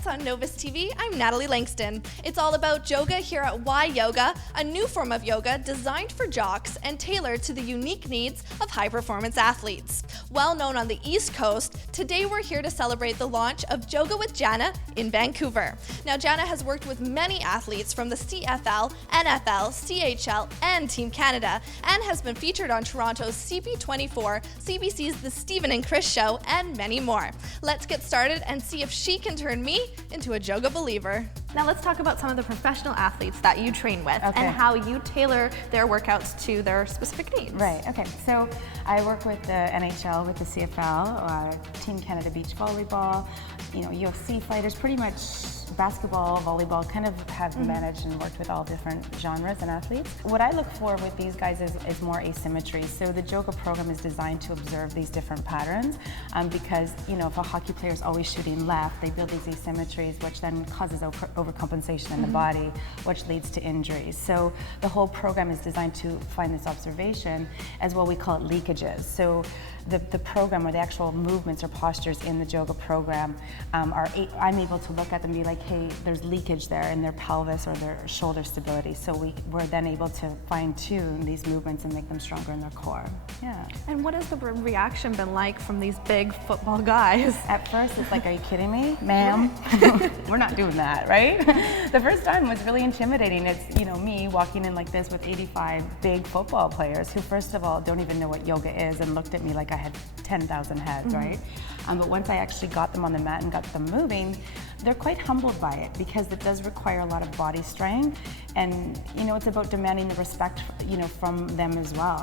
Nights on Novus TV, I'm Natalie Langston. It's all about Joga here at Y Yoga, a new form of yoga designed for jocks and tailored to the unique needs of high-performance athletes. Well known on the East Coast, today we're here to celebrate the launch of Joga with Jana in Vancouver. Now, Jana has worked with many athletes from the CFL, NFL, CHL, and Team Canada, and has been featured on Toronto's CP24, CBC's The Stephen and Chris Show, and many more. Let's get started and see if she can turn me into a Joga believer. Now let's talk about some of the professional athletes that you train with and how you tailor their workouts to their specific needs. Right, okay. So I work with the NHL, with the CFL, Team Canada Beach Volleyball, UFC fighters, pretty much basketball, volleyball, kind of have managed and worked with all different genres and athletes. What I look for with these guys is more asymmetry. So the Joga program is designed to observe these different patterns because, if a hockey player is always shooting left, they build these asymmetries, which then causes overcompensation in the body, which leads to injuries. So the whole program is designed to find this observation as what we call it leakages. So the program or the actual movements or postures in the Joga program I'm able to look at them and be like, hey, there's leakage there in their pelvis or their shoulder stability. So we're then able to fine tune these movements and make them stronger in their core. Yeah. And what has the reaction been like from these big football guys? At first it's like, are you kidding me? Ma'am, we're not doing that, right? The first time was really intimidating. It's, me walking in like this with 85 big football players who first of all don't even know what yoga is and looked at me like I had 10,000 heads, right? But once I actually got them on the mat and got them moving, they're quite humbled by it because it does require a lot of body strength, and it's about demanding the respect, from them as well.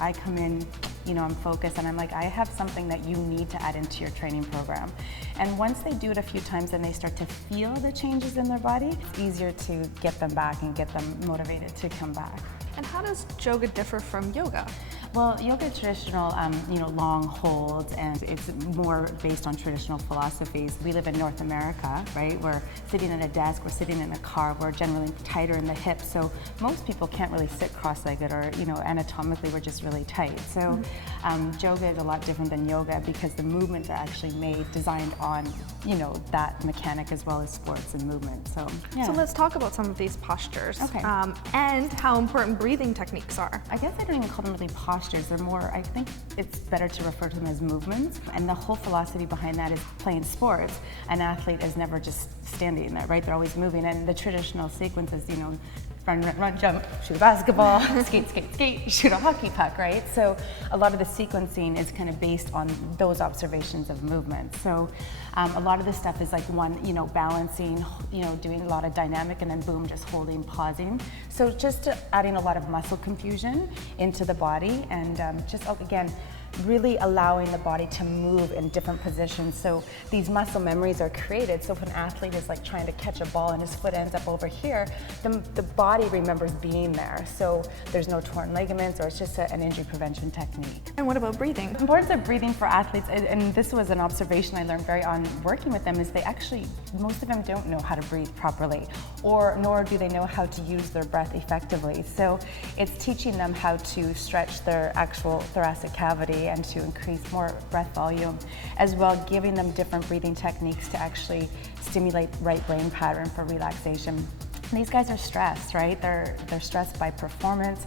I come in, I'm focused, and I'm like, I have something that you need to add into your training program. And once they do it a few times and they start to feel the changes in their body, it's easier to get them back and get them motivated to come back. And how does Joga differ from yoga? Well, yoga is traditional, long holds, and it's more based on traditional philosophies. We live in North America, right? We're sitting at a desk, we're sitting in a car, we're generally tighter in the hips, so most people can't really sit cross-legged or, anatomically we're just really tight. So Joga is a lot different than yoga because the movements are actually designed on, that mechanic as well as sports and movement. So, yeah. So let's talk about some of these postures and how important breathing techniques are. I guess I don't even call them really postures. They're more, I think it's better to refer to them as movements. And the whole philosophy behind that is playing sports. An athlete is never just standing there, right? They're always moving. And the traditional sequence is, run, jump, shoot a basketball, skate, skate, skate, shoot a hockey puck, right? So a lot of the sequencing is kind of based on those observations of movement. So a lot of the stuff is like one, balancing, doing a lot of dynamic and then boom, just holding, pausing. So just adding a lot of muscle confusion into the body and again, really allowing the body to move in different positions. So these muscle memories are created. So if an athlete is like trying to catch a ball and his foot ends up over here, the body remembers being there. So there's no torn ligaments or it's just an injury prevention technique. And what about breathing? The importance of breathing for athletes, and this was an observation I learned very on working with them, is most of them don't know how to breathe properly, nor do they know how to use their breath effectively. So it's teaching them how to stretch their actual thoracic cavity and to increase more breath volume, as well giving them different breathing techniques to actually stimulate right brain pattern for relaxation. These guys are stressed, right? They're stressed by performance.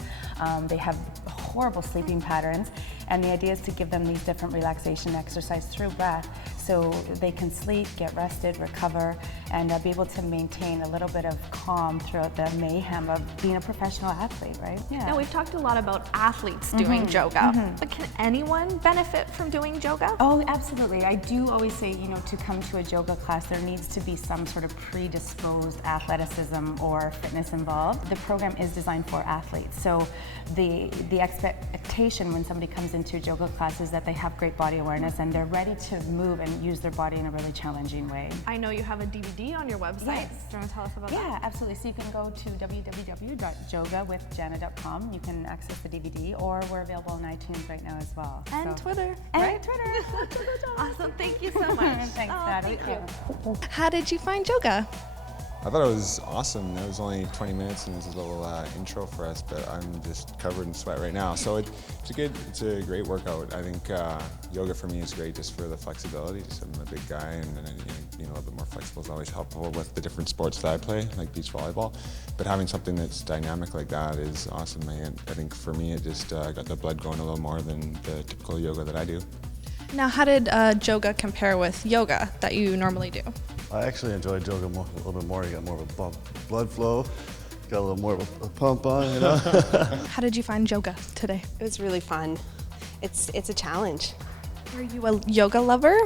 They have horrible sleeping patterns, and the idea is to give them these different relaxation exercises through breath so they can sleep, get rested, recover, and be able to maintain a little bit of calm throughout the mayhem of being a professional athlete, right? Yeah. Now, we've talked a lot about athletes doing Joga, but can anyone benefit from doing Joga? Oh, absolutely. I do always say, to come to a Joga class, there needs to be some sort of predisposed athleticism or fitness involved. The program is designed for athletes, so the expectation when somebody comes into a Joga class is that they have great body awareness and they're ready to move and use their body in a really challenging way. I know you have a DVD on your website. Yes. Do you want to tell us about that? Yeah, absolutely. So you can go to www.jogawithjana.com. You can access the DVD, or we're available on iTunes right now as well. And Twitter. And Twitter. Awesome. Thank you so much. Thanks, Natalie. Thank you. How did you find Joga? I thought it was awesome. It was only 20 minutes and it was a little intro for us, but I'm just covered in sweat right now. So it's a great workout. I think yoga for me is great just for the flexibility. Just I'm a big guy and being a little bit more flexible is always helpful with the different sports that I play, like beach volleyball. But having something that's dynamic like that is awesome. I think for me it just got the blood going a little more than the typical yoga that I do. Now, how did Joga compare with yoga that you normally do? I actually enjoyed Joga a little bit more. You got more of a blood flow, got a little more of a pump on, you know? How did you find Joga today? It was really fun. It's a challenge. Are you a yoga lover?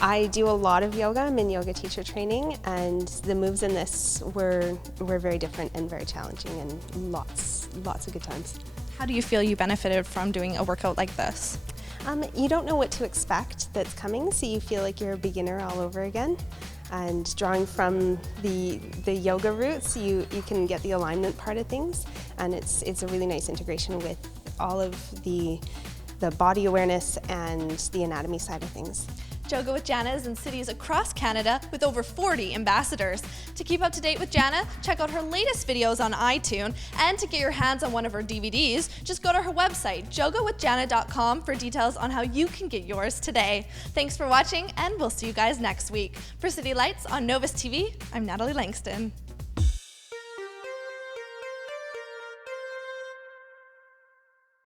I do a lot of yoga. I'm in yoga teacher training, and the moves in this were very different and very challenging, and lots of good times. How do you feel you benefited from doing a workout like this? You don't know what to expect that's coming, so you feel like you're a beginner all over again. And drawing from the yoga roots, you can get the alignment part of things, and it's a really nice integration with all of the body awareness and the anatomy side of things. Joga with Jana is in cities across Canada with over 40 ambassadors. To keep up to date with Jana, check out her latest videos on iTunes, and to get your hands on one of her DVDs, just go to her website, jogawithjana.com, for details on how you can get yours today. Thanks for watching, and we'll see you guys next week. For City Lights on Novus TV, I'm Natalie Langston.